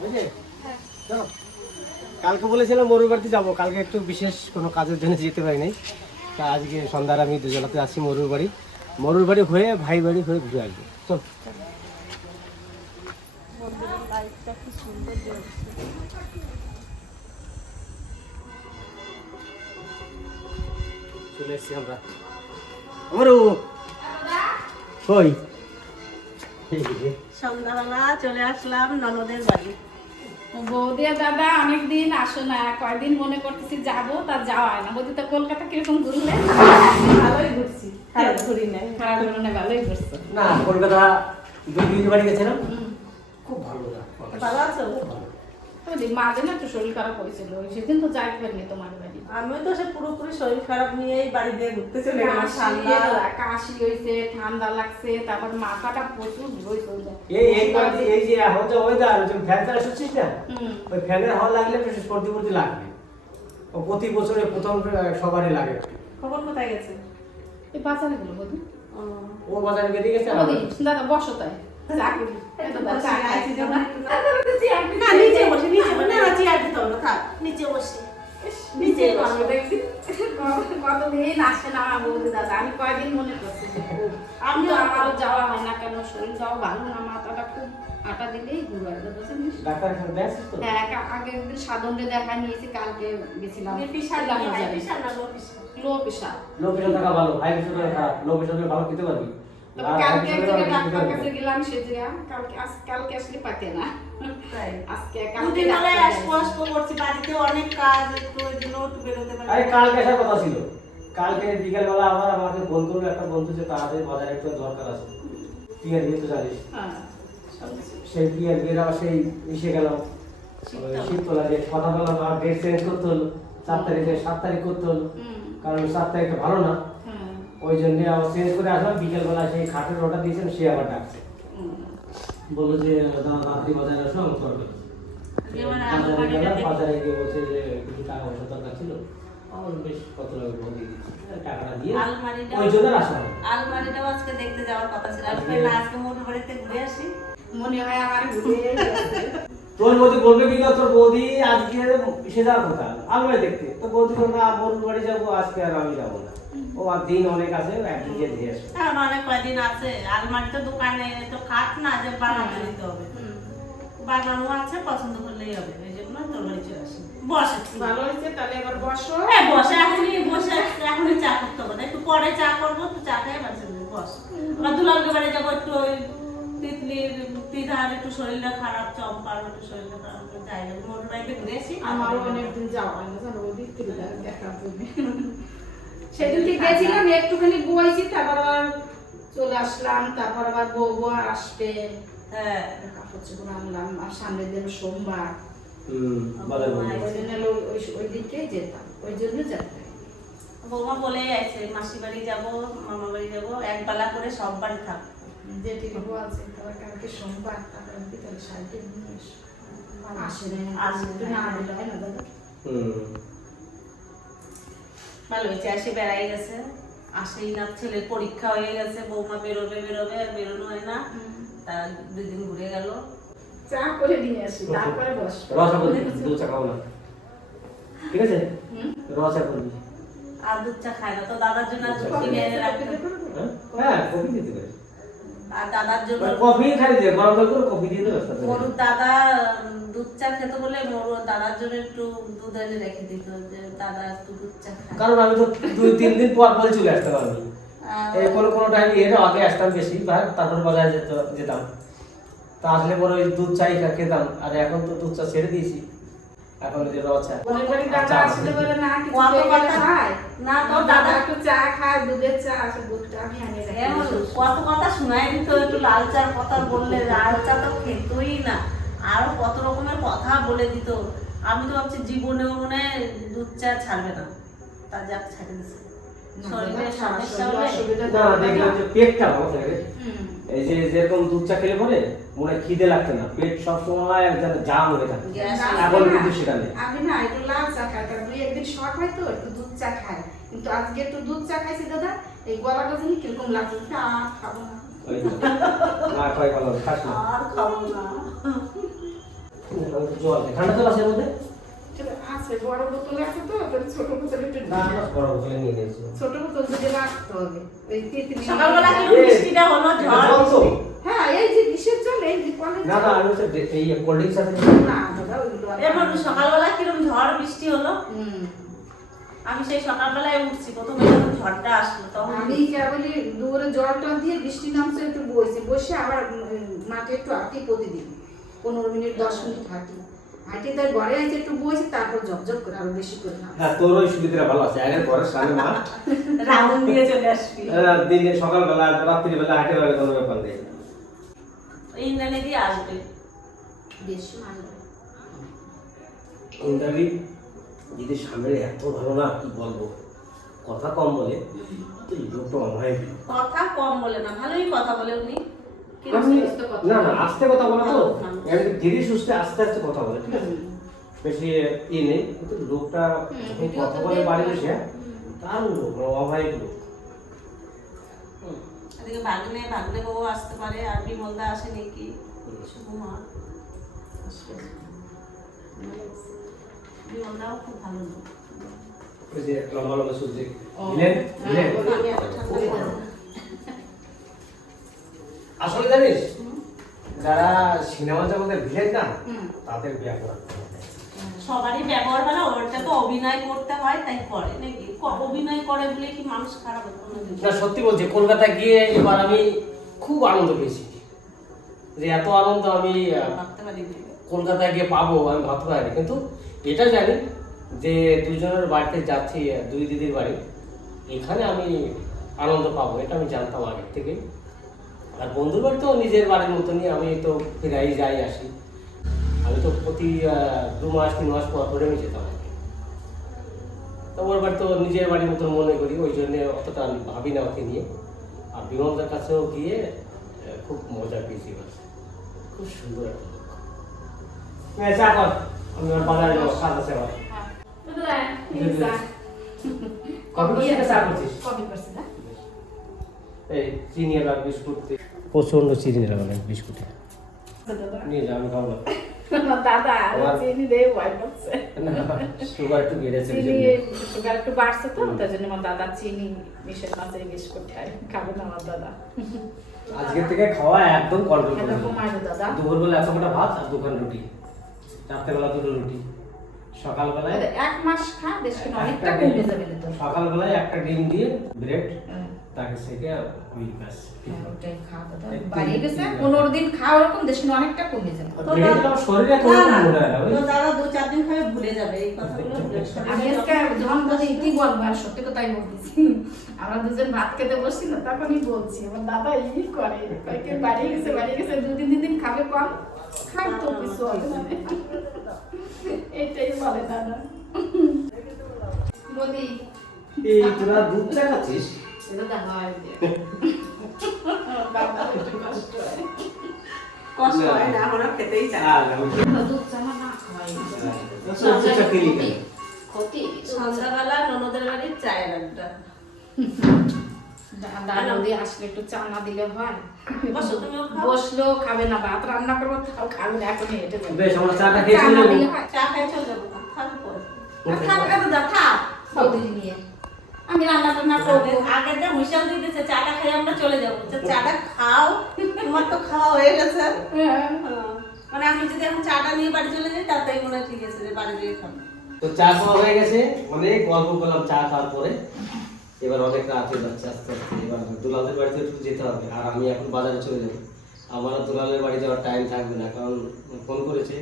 বুঝলে? চলো কালকে বলেছিলাম মরুর বাড়িতে যাবো, কালকে একটু বিশেষ কোনো কাজের জন্য যেতে পারি নাই। তা আজকে সন্ধ্যার আমি দুজনাতে আছি মরুর বাড়ি হয়ে ভাই বাড়ি হয়ে ঘুরে আসবো। চল চলে এসছি আমরা। আমারও কই সন্ধ্যাবেলা চলে আসলাম ননদের বাড়ি। বৌদি আর দাদা অনেকদিন আসো না, কয়দিন মনে করতেছি যাবো, তা যাওয়া হয় না। বৌদি তো কলকাতা কিরকম ঘুরলে? ভালোই ঘুরছি, খারাপ ঘুরি নাই, খারাপ ঘুরি নাই, ভালোই ঘুরছো। না কলকাতা দুই বাড়ি গেছিলাম, খুব ভালো জায়গা। ভালো আছো? বৌদি মাঝে না একটু শরীর খারাপ হয়েছিল, সেদিন তো যাইতে পারিনি তোমার বাড়ি। আমিও তো সে পুরোপুরি শরীর খারাপ নিয়েই বাড়ি দিয়ে ঘুরতে চলে গেলাম। ঠান্ডা কাশি হয়েছে, ঠান্ডা লাগছে, তারপর মাথাটা প্রচুর ধরেছে। এই যে এখন যে ওয়েদার, যে ফ্যান চালা শুনছিস না, ওই ফ্যানের হাওয়া লাগলে বেশি সর্দি ফর্দি লাগবে। ও প্রতি বছরে প্রথম সবারই লাগে। খবর কোথায় গেছে? এই বাচ্চারা গুলো বৌদি, ও বাজারে বেরিয়ে গেছে। বৌদি দাদা বসো তাই চা করি। না নিচে বসে, নিচে বসে না চেয়ার দিতে হবে, থাক নিচে বসে। নিচে বসে কতদিন আসে না আমার বৌদি দাদা, আমি কয়দিন মনে করছি আমি আমারও যাওয়া হয় না কেন, শরীরটাও ভালো না, মাথাটা খুব আটা দিলেই ঘুরে আসবে, বুঝছেন? ডাক্তার এখানে দেখছিস তো? হ্যাঁ, আগের দিন সাধনরে দেখা নিয়েছি, কালকে গেছিলাম। লো প্রেশার লো প্রেশার থাকা ভালো, হাই প্রেশার থাকা খারাপ। লো প্রেশার ভালো খেতে পারবি। তবে কালকে এক জায়গায় ডাক্তার কাছে গেলাম, সে জায়গা কালকে আসলে পাতে না, আজকে কালকে দুদিন ধরে স্পষ্ট করছি বাড়িতে অনেক কাজ, একটু ওই জন্য একটু বেরোতে পারি। আরে কালকে আসার কথা ছিল, কালকে বিকেলবেলা আবার আমাকে ফোন করলো একটা বন্ধু, যে তাড়াতাড়ি বাজারে একটু দরকার আছে। পিয়ার বিয়ে তো জানিস, সেই পিয়ার বিয়ের আবার সেই মিশে গেল শীততলা, যে কথা বললাম আর ডেট চেঞ্জ করতে হলো, 4 তারিখে 7 তারিখ করতে হলো, কারণ 7 তারিখটা ভালো না, ওই জন্য আবার চেঞ্জ করে আসলাম। বিকেলবেলা সেই খাটের অর্ডার দিয়েছেন, সে আবার ডাকছে, বললো যে রাত্রি বাজারে আসো, আমি দরকার বাজারে গিয়ে বলছে যে কিছু টাকা পয়সা দরকার ছিল। আমার বেশ কত লাগে বলে দিচ্ছি, টাকাটা দিয়ে ওই জন্য আসা হয়। আলমারিটাও আজকে দেখতে যাওয়ার কথা ছিল, আজকে না, আজকে মোটর বাড়িতে ঘুরে আসি। মনে হয় আমার ঘুরে তোর বৌদি বলবে কি না, তোর বৌদি আজকে সে যাওয়ার কথা আলমারি দেখতে, তো বৌদি বলবে না মোর বাড়ি যাবো আজকে, আর আমি যাবো না, ও আর দিন অনেক আছে, একদিন গিয়ে দিয়ে আসবে। হ্যাঁ অনেক কয়দিন আছে, আলমারি তো দোকানে তো খাট না যে বানাতে দিতে হবে, বানানো আছে, পছন্দ করলেই হবে, এই জন্য তোর বাড়ি চলে আসি। বসে ভালো হয়েছে, তাহলে এবার বসো। হ্যাঁ বসে, এখনই চা করতে হবে না, একটু পরে চা করবো, তো চা খেয়ে বাড়ি চলে যাবো। বস, আমার দুলালকে বাড়ি যাবো, একটু ওই তিধার একটু শরীরটা খারাপ, চম্পার একটু শরীরটা খারাপ, যাই যাবো মোটর বাড়িতে ঘুরে আসি। আমারও অনেকদিন যাওয়া হয় না, জানো বৌদি, দেখার জন্য। সেদিন ঠিক গেছিলাম, একটুখানি বইছি, তারপর আবার চলে আসলাম, তারপর আবার বউ আসবে। হ্যাঁ কাপড় চোপড় আনলাম, আর সামনের দিন সোমবার, ওই জন্য ওই দিনকেই যেতাম, ওই জন্য যেতাম। বৌমা বলে আছে মাসি বাড়ি যাবো, মামা বাড়ি যাবো, একবেলা করে সব বাড়ি থাকবো। যে টিকু আছে, তারপর কালকে সোমবার, তারপর বিকালে 7:30 নিয়ে আসে না, দিলে হয় না দাদা। ভালো হয়েছে, আসে বেড়াই গেছে, আসেই না, ছেলের পরীক্ষা হয়ে গেছে, বৌমা বেরোবে বেরোনো হয় না, তা 2 দিন ঘুরে গেল। চা করে নিয়ে আসি, তারপরে বসবো। রসা করবি, দুধ চা খাবো না, ঠিক আছে? রসা করবি। আর দুধ চা খায় না, তো দাদার জন্য দুধ কিনে এনে রাখতে। হ্যাঁ কফি দিতে পারিস, আর দাদার জন্য কফি খালি দিয়ে গরম জল করে কফি দিয়ে দেবে। মরুর দাদা দুধ চা খেতে বলে মরুর দাদার জন্য একটু দুধ এনে রেখে দিত, যে দাদা একটু দুধ চা খায়। কারণ আমি তো 2-3 দিন পর পরে চলে আসতাম, আমি এই কোনো টাইম এর আগে আসতাম বেশি, তারপর বাজারে যেতাম, তা আসলে পরে ওই দুধ চাই খেতাম। আর এখন তো দুধ চা ছেড়ে দিয়েছি, এখন যে রসা। দাদা আসলে বলে না, কিছু খায় না, তো দাদা একটু চা খায়, দুধের চা আছে, দুধটা আমি আনি কত কথা শোনায় দিত, একটু লাল চার কথা বললে লাল চা তো খেতই না, আরো কত রকমের কথা বলে দিত। আমি তো ভাবছি জীবনেও মনে হয় দুধ চা ছাড়বে না, তা যাক ছাড়ে দিছে। শরীরের সমস্যা হলে না দেখলাম যে পেটটা ভালো থাকে, এই যে যেরকম দুধ চা খেলে পরে মনে হয় খিদে লাগতে না, পেট সবসময় একদম জাম হয়ে থাকে, এখন কিন্তু সেটা নেই। আমি না একটু লাল চা খাই, তার 2 একদিন শখ হয় তো একটু দুধ চা খাই, কিন্তু আজকে একটু দুধ চা খাইছি দাদা, এই গলাটা জানি কিরকম লাগছে, খাবো না। না খাই ভালো, খাস না। আর খাবো না। জল ঠান্ডা জল আছে এর মধ্যে? আছে বড় বোতলে আছে তো তাহলে ছোট বোতলে একটু না না বড় বোতলে নিয়ে নিয়েছি। ছোট বোতল যদি রাখতে হবে ওই তিতলি সকালবেলা কি বৃষ্টিটা হলো ঝড় জল তো? হ্যাঁ এই যে কিসের জল এই যে কলের না না আমি হচ্ছে এই কোল্ড ড্রিঙ্কস আছে না দাদা ওইগুলো এমন সকালবেলা কিরম ঝড় বৃষ্টি হলো আমি সেই সকালবেলায় উঠছি প্রথমে যখন ঝড়টা আসলো তখন আমি কেবলই দূরে জল টল দিয়ে বৃষ্টি নামছে একটু বসে বসে আবার মাঠে একটু হাঁটি প্রতিদিন 15 মিনিট 10 মিনিট হাঁটি তাই ঘরে এসে একটু বসে তারপর ঝকঝক করে আরো বেশি করে না হ্যাঁ তোর ওই সুবিধাটা ভালো আছে আগের ঘরের সামনে মা রাউন্ড দিয়ে চলে আসবি দিনে সকালবেলা রাত্রিবেলা হাঁটে বেলা কোনো ব্যাপার নেই ইন্দ্রাণী দিয়ে আসবে বেশি মানবে ইন্টারভিউ যদি সামনে এত ভালো না কি বলবো কথা কম বলে তো লোকটা অমায়িক কথা কম বলে না ভালোই কথা বলে উনি আমি না না আস্তে কথা বলা তো এমনি ধীরে সুস্থে আস্তে আস্তে কথা বলে ঠিক আছে বেশি ই নেই কিন্তু লোকটা যখন কথা বলে বাড়ি বসে তার অমায়িক লোক এদিকে ভাগ্নে বউ আসতে পারে আর বিমলদা আসে নাকি শুধু মা আসবে বিমলদাও খুব ভালো লোক ওই যে লম্বা লম্বা সূর্য দিলেন আসলে জানিস যারা সিনেমা জগতের ভিলেন না তাদের বিয়ে করা সবারই ব্যবহার ভালো ওটা তো অভিনয় করতে হয় তাই করে নাকি অভিনয় করে বলে কি মানুষ খারাপ হবে না সত্যি বলছি কলকাতা গিয়ে এবার আমি খুব আনন্দ পেয়েছি যে এত আনন্দ আমি ভাবতে পারি কলকাতায় গিয়ে পাবো আমি ভাবতে পারিনি কিন্তু এটা জানি যে দুজনের বাড়িতে যাচ্ছি দুই দিদির বাড়ি এখানে আমি আনন্দ পাবো এটা আমি জানতাম আগে থেকে আর বন্ধুর বাড়ি তো নিজের বাড়ির মতনই আমি তো ফিরাই যাই আসি আমি তো প্রতি 2 মাস 3 মাস পর পরে আমি যেতাম তো ওর বাড়ি তো নিজের বাড়ির মতন মনে করি ওই জন্য অতটা আমি ভাবি না ওকে নিয়ে আর বিমলদার কাছেও গিয়ে খুব মজা পেয়েছি খুব সুন্দর একটা লোক চা কর আমি ওর বাজারে যাবো কাজ আছে আমার কবে থেকে চা করছিস এই চিনি আর বিস্কুট প্রচন্ড চিনি লাগানো বিস্কুটে নিয়ে যাও আমি খাবো দাদা চিনি দিয়ে ভয় করছে সুগার একটু বেড়েছে সুগার একটু বাড়ছে তো তার জন্য আমার দাদা চিনি মিশে মাঝে বিস্কুট খায় খাবে না আমার দাদা আজকে থেকে খাওয়া একদম কন্ট্রোল করে কমাইবে দাদা দুপুরবেলা 1 মুঠো ভাত আর 2 খান রুটি রাত্রেবেলা 2টো রুটি সকালবেলায় 1 মাস খা বেশ অনেকটা কমে যাবে তো সকালবেলায় একটা ডিম দিয়ে ব্রেড তাকে সেকে ওই ব্যাস ওটাই খা দাদা বাড়িয়ে গেছে 15 দিন খাও এরকম দেশ অনেকটা কমে যাবে ব্রেডটা শরীরে কোনো মনে হয় না তো দাদা 2-4 দিন খাবে ভুলে যাবে এই কথাগুলো আমি আজকে যখন বলি কি বলবো আর সত্যি কথাই বলতেছি আমরা দুজন ভাত খেতে বসছি না তখনই বলছি আমার দাদা এই করে কয়েকে বাড়িয়ে গেছে 2-3 দিন খাবে কম খাই তো কিছু হবে না এটাই বলে দাদা বলি এই তোরা দুধ চা খাচ্ছিস এটা দাদা হয় বাবা একটু কষ্ট হয় না আমরা খেতেই চাই দুধ চা না খাই চা খেলি কেন ক্ষতি সন্ধ্যাবেলা ননদের বাড়ির চায়ের আড্ডা দাদা নদী আসলে একটু চা না দিলে হয় বসো তুমিও খাও বসলেও খাবে না ভাত রান্না করবো তাও খাবে না এখন হেঁটে যাবে বেশ আমরা চাটা খেয়ে চলে যাবো চা খাই চলে যাবো থাকো পরে থাক দাদা থাক বৌদি নিয়ে আমি রান্না টান্না করবো আগে যা হুইসাল দিয়ে দিয়েছে চাটা খাই আমরা চলে যাবো চাটা খাও তোমার তো খাওয়া হয়ে গেছে মানে আমি যদি এখন চাটা নিয়ে বাড়ি চলে যাই তাতেই মনে হয় ঠিক আছে যে বাড়ি যেয়ে খাবো তো চা খাওয়া হয়ে গেছে মানে গল্প করলাম চা খাওয়ার পরে এবার অনেক রাত হয়ে যাচ্ছে আস্তে আস্তে এবার দুলালের বাড়িতে একটু যেতে হবে আর আমি এখন বাজারে চলে যাবো আমার দুলালের বাড়ি যাওয়ার টাইম থাকবে না কারণ ফোন করেছে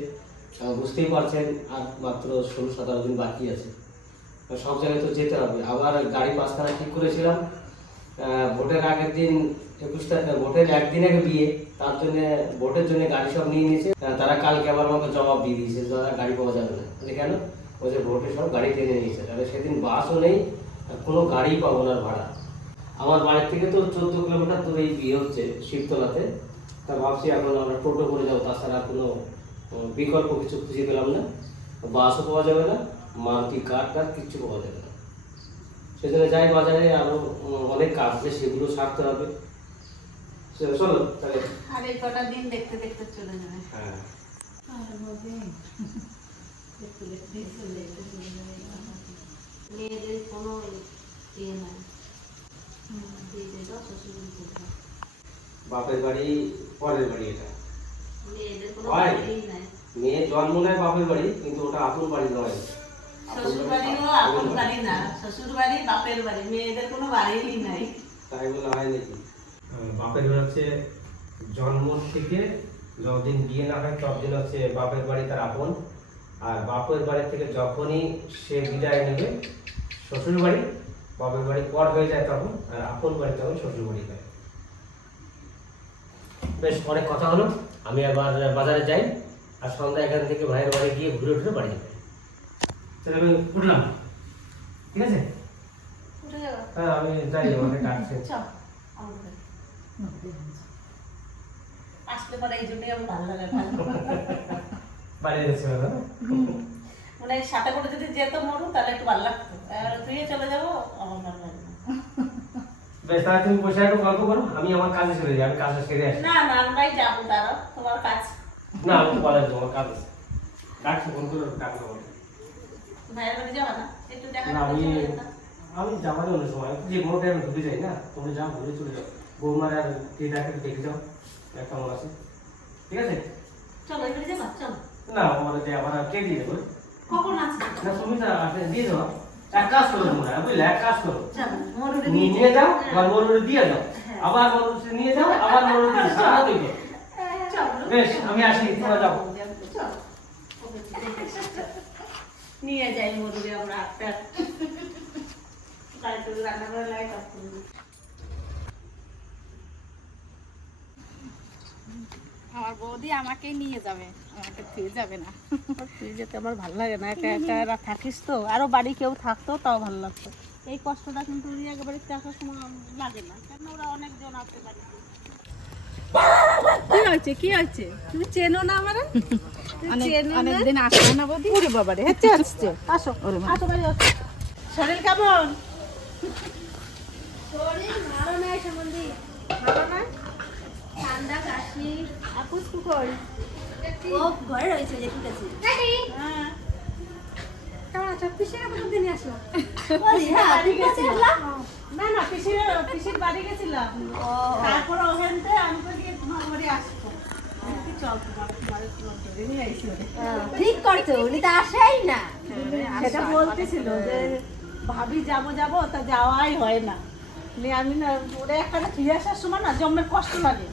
বুঝতেই পারছেন আর মাত্র 16-17 দিন বাকি আছে সব জায়গায় তো যেতে হবে আবার গাড়ি 5খানা ঠিক করেছিলাম ভোটের আগের দিন 21 তারিখ ভোটের একদিন আগে বিয়ে তার জন্য ভোটের জন্য গাড়ি সব নিয়ে নিয়েছে তারা কালকে আবার আমাকে জবাব দিয়ে দিয়েছে গাড়ি পাওয়া যাবে না কেন ওই যে ভোটে সব গাড়ি টেনে নিয়েছে তাহলে সেদিন বাসও নেই আর কোনো গাড়ি পাবো না ভাড়া আমার বাড়ি থেকে তো 14 কিলোমিটার দূরে এই বিয়ে হচ্ছে শিবতলাতে তা ভাবছি এখন আমরা টোটো করে যাবো তাছাড়া কোনো বিকল্প কিছু খুঁজে পেলাম না বাসও পাওয়া যাবে না মারুতি কার কিচ্ছু পাওয়া যাবে না সেজন্য যাই বাজারে আরো অনেক কাজ আছে সেগুলো সারতে হবে চলো তাহলে আর এই কটা দিন দেখতে দেখতে চলে যাবে হ্যাঁ বাপের বাড়ি পরের বাড়ি এটা। মেয়েদের কোনো হয়। বাড়িই নাই। মেয়ে জন্ম নেয় বাপের বাড়ি, কিন্তু ওটা আপন বাড়ি নয়। শ্বশুর বাড়িও আপন বাড়ি না, শ্বশুর বাড়ি বাপের বাড়ি, মেয়েদের কোনো বাড়িই নাই। তাই বলে হয় নাকি? বাপের বাড়ি হচ্ছে জন্ম থেকে যতদিন বিয়ে না হয় ততদিন হচ্ছে বাপের বাড়ি তার আপন। আর বাপের বাড়ি থেকে যখনই সে বিদায় নেবে শ্বশুর বাড়ি, বাপের বাড়ি পর হয়ে যায় তখন, আর আপন বাড়ি তখন শ্বশুর বাড়ি হয়। বেশ অনেক কথা হলো, আমি আবার বাজারে যাই, আর সন্ধ্যা এখান থেকে ভাইয়ের বাড়ি গিয়ে ঘুরে ঘুরে বাড়ি যাবে। তাহলে আমি উঠলাম, ঠিক আছে? উঠে যাও। হ্যাঁ আমি যাই, আমাকে ডাকছে। চল, আমার ঘরে। আসলে পরে এই জন্যই আমার ভালো লাগে, ভালো। বাড়ি যাচ্ছে না? মানে সাথে করে যদি যেত মরু তাহলে একটু ভালো লাগতো, আর তুইও চলে যাবো আমার ভালো লাগে না। বেশ, তাহলে তুমি বসে একটু গল্প করো, আমি আমার কাজে চলে যাই, আমি কাজটা সেরে আসি। না না, আমরাই যাবো, দাঁড়াও, তোমার কাজ। না আমি তো বলে তোমার কাজ আছে, ডাকছি, ফোন করে ডাকতে হবে। ভাইয়ের বাড়ি যাবা না? একটু দেখা না, করতে চলে যেতাম। আমি যাবারই অন্য সময়, যে কোনো টাইমে ঢুকে যাই না, তুমি যাও ঘুরে চলে যাও, বৌমার আর দিদাকে দেখে যাও কেমন আছে, ঠিক আছে? চলো, এবারে যাবা, চলো। না আমার যে আবার কে দিয়ে দেবো? কখন আছে? না তুমি তো আপনি দিয়ে যাও, এক কাজ করো তোমরা, বুঝলে, এক কাজ করো, চলো, মরুরে নিয়ে যাও, আবার মরুরে দিয়ে যাও, আবার মরুরে নিয়ে যাও, আবার মরুরে দিয়ে যাও, সারা দুই করো। চলো। বেশ, আমি আসি, তোমরা যাও। চলো। নিয়ে যাই মরুরে আমরা একটা বাড়িতে রান্না করে লাইট অফ করবো। আমার বৌদি আমাকেই নিয়ে যাবে, আমাকে ফিরে যাবে না। তুই যেতে আমার ভালো লাগে না, একা একা থাকিস তো, আরো বাড়ি কেউ থাকতো তাও ভালো লাগতো। এই কষ্টটা কিন্তু রিয়াকে বাড়িতে আসার সময় লাগে না, কেন ওরা অনেকজন আছে বাড়িতে। কি হয়েছে, কি হয়েছে? তুমি চেনো না আমারে? অনেকদিন আসবে না বৌদি। ওরে বাবারে, হেঁচে আসছে। আসো, আসো বাড়ি আসো। শরীর কেমন? শরীর ভালো নাই সম্বন্ধী, ভালো না? ঠান্ডা কাশি। আপুস কই? ও ঘরে রয়েছে, যে ঠিক আছে। হ্যাঁ। কেমন আছো? পিসের কাপড় দিয়ে নিয়ে আসলো। বাড়ি গেছিলাম। না না, পিসির বাড়ি গেছিলাম। তারপরে ওখানতে আমি তো গিয়ে তোমার বাড়ি আসবো। আমি কি চল তোমার ধরে নিয়ে আইসি ওরে। ঠিক করছো, উনি তো আসেই না। সেটা বলতেছিল যে ভাবি যাবো যাবো, তা যাওয়াই হয় না। নিয়ে আমি না ওরে একটা ফিরে আসার সময় না জমের কষ্ট লাগে,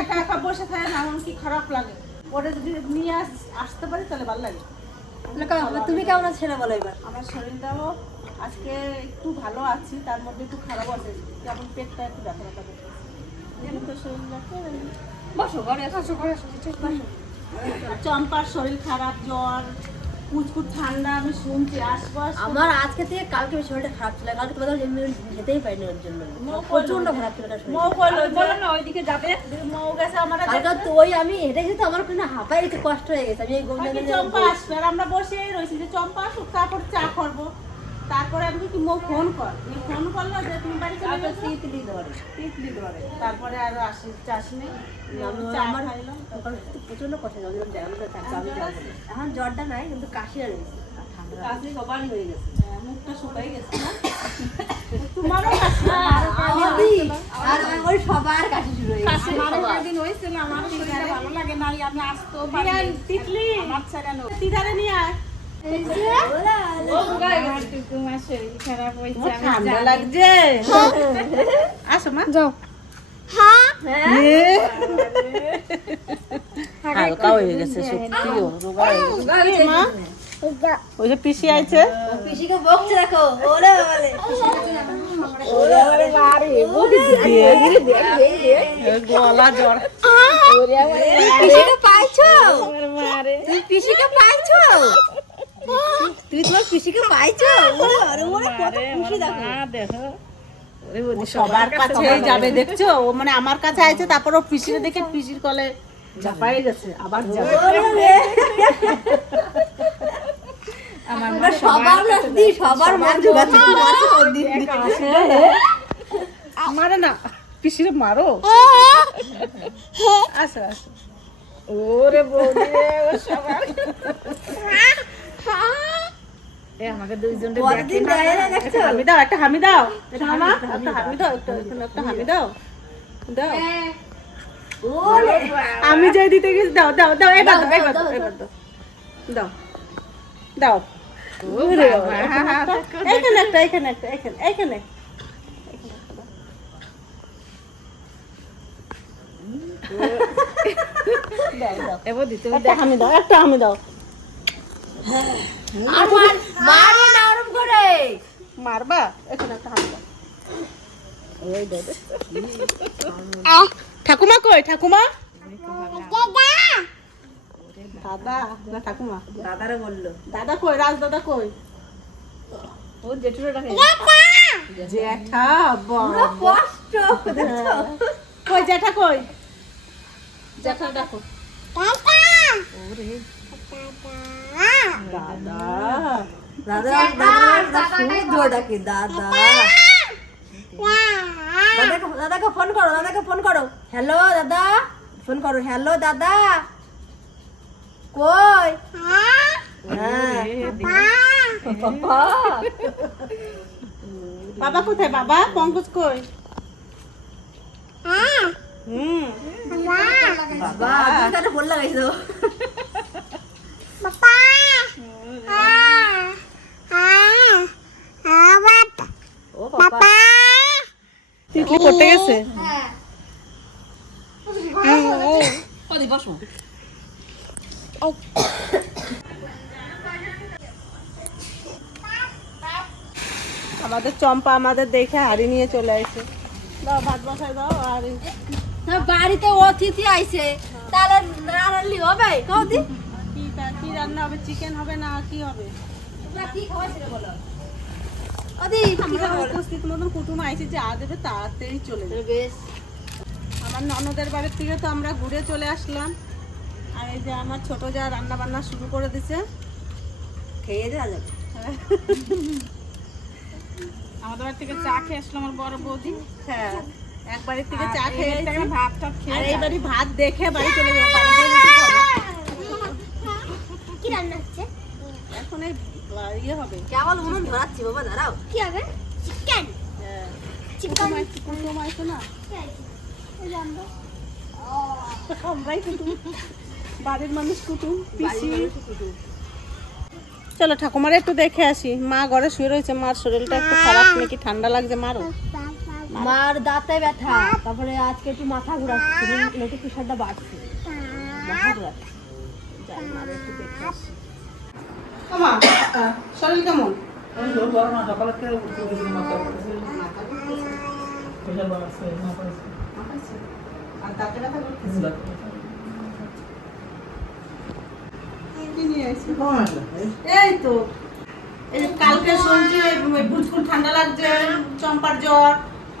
একা একা বসে থাকে না, আমার কি খারাপ লাগে। ওরে যদি নিয়ে আসতে পারি তাহলে ভালো লাগে। তুমি কেমন আছো সেটা বলো এবার। আমার শরীরটাও আজকে একটু ভালো আছি, তার মধ্যে একটু খারাপ আছে, যেমন পেটটা একটু ব্যথা ব্যথা করতেছে। এমনি তো শরীর লাগছে। বসো ঘরে, আসো ঘরে, আসো বসো। চম্পার শরীর খারাপ, জ্বর, কুচকুচ ঠান্ডা, আমি শুনছি আশপাশ। আমার আজকে থেকে কালকে শরীরটা খারাপ ছিল, কালকে তোমাদের যেতেই পারিনি ওর জন্য, প্রচন্ড খারাপ ছিল তার শরীর। মৌ কইলো বলো না ওইদিকে যাবে। মৌ গেছে আমার কালকে তো ওই আমি হেঁটে গেছি তো আমার কোনো হাঁপাই গেছে, কষ্ট হয়ে গেছে। আমি এই বাকি চম্পা আসবে, আর আমরা বসেই রয়েছি যে চম্পা আসুক, তারপর চা করবো। তারপরে আমি কি মৌ ফোন কর, ফোন করলো যে তুমি বাড়ি চলে গেছো, তিতলি ধরে। তিতলি ধরে। তারপরে আর আসেনি, চা আমার খাইলাম। প্রচন্ড কষ্ট হয়েছে, আমি থাকতে আমি যাবো না। এখন জ্বরটা নাই, কিন্তু কাশি আর রয়েছে, কাশি কপালই হয়ে গেছে। হ্যাঁ, মুখটা শুকাই গেছে না? তোমারও কাশি? আর ওই সবার কাশি শুরু হয়ে গেছে। আমারও একদিন হয়েছিল, আমার শরীরটা ভালো লাগে না, আমি আসতেও পারি বিয়ান, তিতলি আমার ছেড়ে নো। তিধারে নিয়ে আয়। আমার টুকু মার শরীর খারাপ হয়েছে, তোমার আমি ঠান্ডা জানি। লাগছে? আসো মা, যাও। হালকা হয়ে গেছে, সত্যিও রোগা হয়ে গেছে। মা, ওই যে পিসি আইছে, পিসিকে বকছে দেখো, ওরে বাবারে। গলা জ্বর। পিসিকে পাইছো? তুমি পিসিকে পাইছো? তুমি তোমার পিসিকে পাইছো? ওরে ওরে ওরে, কত খুশি দেখো। সবার কাছেই যাবে দেখছো, ও মানে আমার কাছে আইছে, তারপর ও পিসিরে দেখে পিসির কলে ঝাপাই গেছে, আবার যাবে। আমরা সবার নাস্তি, সবার মান জোগাচ্ছি। মারে না, পিসিরে মারো। আসো আসো। ওরে বৌদি রে, ও সবার। আমাকে দুইজনকে কতদিন দেয় না দেখছো? হামি দাও, একটা হামি দাও, একটা হামি দাও, একটা হামি দাও, একটা হামি দাও, দাও। আমি যাই দিতে গেছি, দাও দাও দাও, এবার দাও, এবার দাও, এবার দাও, দাও দাও। ওরে বাবা, এখানে একটা, এখানে একটা, এখানে এখানে এবার দিতে একটা আমি দাও, একটা আমি দাও। আমার মারি না ওরম করে। মারবা, এখানে একটা হাত দাও। ওই দাও। ঠাকুমা কই? ঠাকুমা দাদা না ঠাকুমা? দাদারে বললো। দাদা কই? রাজ দাদা কই? ও জেঠুটাকে জ্যাঠা পুরো কষ্ট দেখছো? কই জ্যাঠা কই? জ্যাঠা ডাকো। দাদা দাদা দাদা সুন্দর ডাকে দাদা। দাদাকে ফোন করো, দাদাকে ফোন করো। হ্যালো দাদা, ফোন করো। হ্যালো দাদা, কই? হ্যাঁ বাবা। বাবা কোথায়? বাবা পঙ্কজ কই? বাবা তুমি তাহলে ফোন লাগাইছো। ও বাবা তিতলি পড়তে গেছে। ওদি বসো। আমাদের চম্পা আমাদের দেখে হাড়ি নিয়ে চলে আসে। দাও ভাত বসাই দাও। আর বাড়িতে অতিথি আইছে, তাহলে রান্নালি হবে কদি? কি রান্না হবে? চিকেন হবে না কি হবে? তোমরা কি খাওয়াইছিলে বলো? ওদি কি আমরা খাওয়া? উপস্থিত মতন কুটুম আইছে, যা দেবে তাড়াতাড়ি চলে যাবে। বেশ। আমার ননদের বাড়ির থেকে তো আমরা ঘুরে চলে আসলাম। আর এই যে আমার ছোট যা রান্না বান্না শুরু করে দিছে। খেয়ে দেওয়া যাবে। আমাদের বাড়ি থেকে চা খেয়ে আসলো আমার বড় বৌদি। হ্যাঁ, এক বাড়ির থেকে চা খেয়ে এই বাড়ি থেকে এসেছি। ভাত টাত খেয়ে আর এই বাড়ি ভাত দেখে বাড়ি চলে যাবো। বাড়ি গিয়ে রুটি খাবো। কি রান্না হচ্ছে? এখন এই ইয়ে হবে। কেবল উনুন ধরাচ্ছি বাবা, দাঁড়াও। কি হবে? চিকেন। কুটুম আইছে না? আমরাই কুটুম, বাড়ির মানুষ কুটুম, পিসি। চলো ঠাকুমার একটু দেখে আসি। মা ঘরে শুয়ে রয়েছে, মার শরীরটা একটু খারাপ নাকি, ঠান্ডা লাগছে মারও। মার দাঁতে ব্যথা, তারপরে আজকে একটু মাথা ঘোরাচ্ছে, লোকে প্রেশারটা বাড়ছে, মাথা ঘোরাচ্ছে। আমা শরীর কেমন? আর দাঁতে ব্যথা করতেছে? কি নিয়ে আইছি? এই তো এই যে কালকে শুনছি ভুজকুল ঠান্ডা লাগছে, চম্পার জ্বর,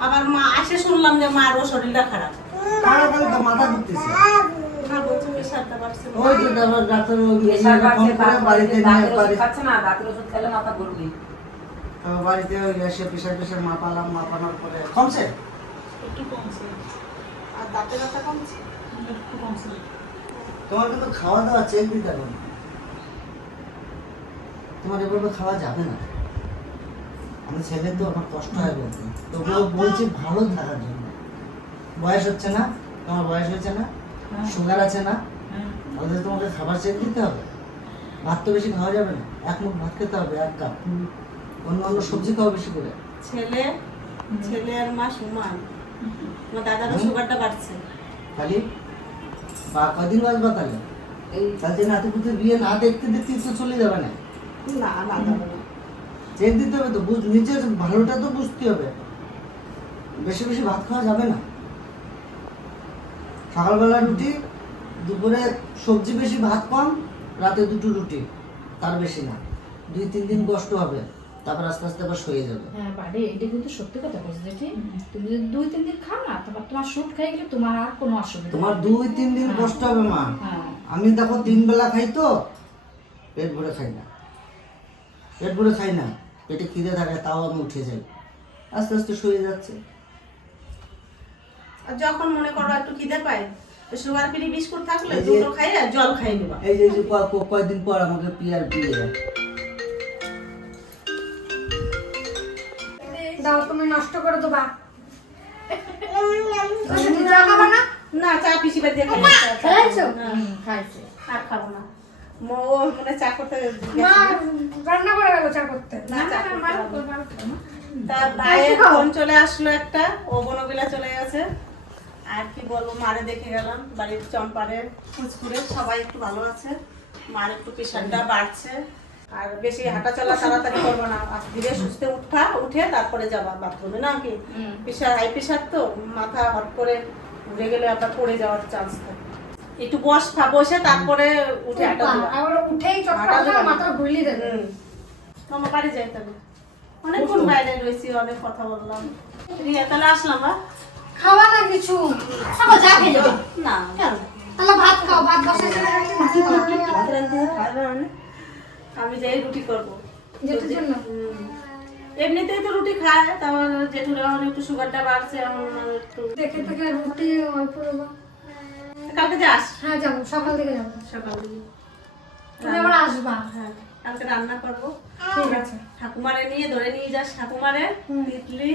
আবার মা আসে শুনলাম যে মারও শরীরটা খারাপ। মাথা ঘুরতেছে। না বলছে প্রেশারটা বাড়ছে। ওই যে ডাক্তার ফোন করে বাড়িতে নিয়ে বাড়িতে এসে প্রেশার মাপানোর পরে কমছে, একটু কমছে। আর দাঁতে ব্যথা কমছে? একটু কমছে। তোমার কিন্তু খাওয়া দাওয়া চেক দিতে হবে না। তোমার এভাবে খাওয়া যাবে না। আমি ছেলে তো আমার কষ্ট হয় বলতে, তবুও বলছি ভালো থাকার জন্য। বয়স হচ্ছে না, তোমার বয়স হয়েছে না, সুগার আছে না, তাহলে তোমাকে খাবার চেক দিতে হবে। ভাত তো বেশি খাওয়া যাবে না, এক মুখ ভাত খেতে হবে, 1 কাপ। অন্য অন্য সবজি খাওয়া বেশি করে। ছেলে আর মা সমান। আমার দাদারও সুগারটা বাড়ছে। খালি বা কদিন বাঁচবা তাহলে? তাহলে নাতিপুতির বিয়ে না দেখতে দেখতে তো চলে যাবে না। না না যাবে না। চেক দিতে হবে তো, নিজের ভালোটা তো বুঝতে হবে। বেশি বেশি ভাত খাওয়া যাবে না। সকালবেলা রুটি, দুপুরে সবজি বেশি, ভাত কম, রাতে 2টো রুটি, তার বেশি না। 2-3 দিন কষ্ট হবে, তারপর আস্তে আস্তে আবার সয়ে যাবে। হ্যাঁ বাড়ি, এটা কিন্তু সত্যি কথা বলছি দেখি। তুমি যদি 2-3 দিন খাও না, তারপর তোমার সুট খাই গেলে তোমার আর কোনো অসুবিধা তোমার 2-3 দিন কষ্ট হবে মা। হ্যাঁ। আমি দেখো 3 বেলা খাই তো, পেট ভরে খাই না। পেট ভরে খাই না, পেটে খিদে থাকে, তাও আমি উঠে যাই, আস্তে আস্তে সয়ে যাচ্ছে। আর যখন মনে করো একটু খিদে পায়, সুগার ফ্রি বিস্কুট থাকলে এই যে- 2টো খাই আর জল খাই নেবা। এই যে কয়েকদিন পর আমাকে পিয়ার দিয়ে যায়। দাও, তুমি নষ্ট করে দেবা। চা খাবা না? না চা পিসি বাড়ি দিয়ে খাইছো? না, খাইছে। আর খাবো না ও মানে চা করতে মা গেছে। রান্না করে গেল চা করতে। না, চা করতে বারো হবে। করো, বারো করো, মা। তার ভাইয়ের ফোন চলে আসলো একটা, ও বনবিলা চলে গেছে। আর কি বলবো, মারে দেখে গেলাম বাড়ির চম্পারে ফুচকুরে, সবাই একটু ভালো আছে। মার একটু প্রেশারটা বাড়ছে, আর বেশি হাঁটা চলা তাড়াতাড়ি করবো না, আস্তে ধীরে সুস্থে উঠে তারপরে যাবা বাথরুমে, না কি প্রেশার, হাই প্রেশার তো, মাথা হট করে ঘুরে গেলে আবার পড়ে যাওয়ার চান্স থাকে। একটু বসে তারপরে উঠে হাঁটা দিবা। আবার উঠেই চট হাঁটা করে দিবা। মাথা ঘুরলি দেবে। আমার বাড়ি যাই তাহলে, অনেকক্ষণ বাইরে রয়েছি, অনেক কথা বললাম। রিয়া তাহলে আসলাম। খাওয়া না কিছু। খাবো, যা খেয়ে যাবো। না তাহলে ভাত খাও, ভাত বসাইছে না, ভাত খাও। আমি যাই রুটি করবো জেঠুর জন্য? এমনিতেই তো রুটি খায়, তারপর জেঠুরা এখন একটু সুগারটা বাড়ছে, এখন একটু দেখে থেকে রুটি অল্প দেবো। কালকে যাস হ্যাঁ যাবো, সকাল থেকে যাবো। সকাল দিকে। তুমি আবার আসবা। হ্যাঁ কালকে রান্না করবো। ঠিক আছে। ঠাকুমারে ধরে নিয়ে যাস, ঠাকুমারে তিতলি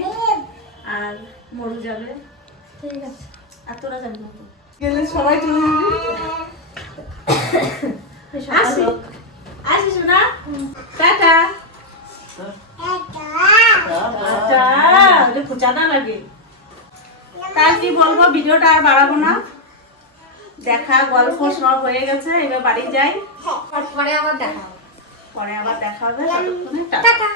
আর মরু যাবে। ঠিক আছে। আর তোরা যাবি না তো? গেলে সবাই চলে আসি আসিস না, টাটা। খুচানা লাগে। তার কি বলবো, ভিডিওটা আর বাড়াবো না, দেখা গল্প সব হয়ে গেছে, এবার বাড়ি যাই, পরে আবার দেখা হবে। পরে আবার দেখা হবে, ততক্ষণে টাটা।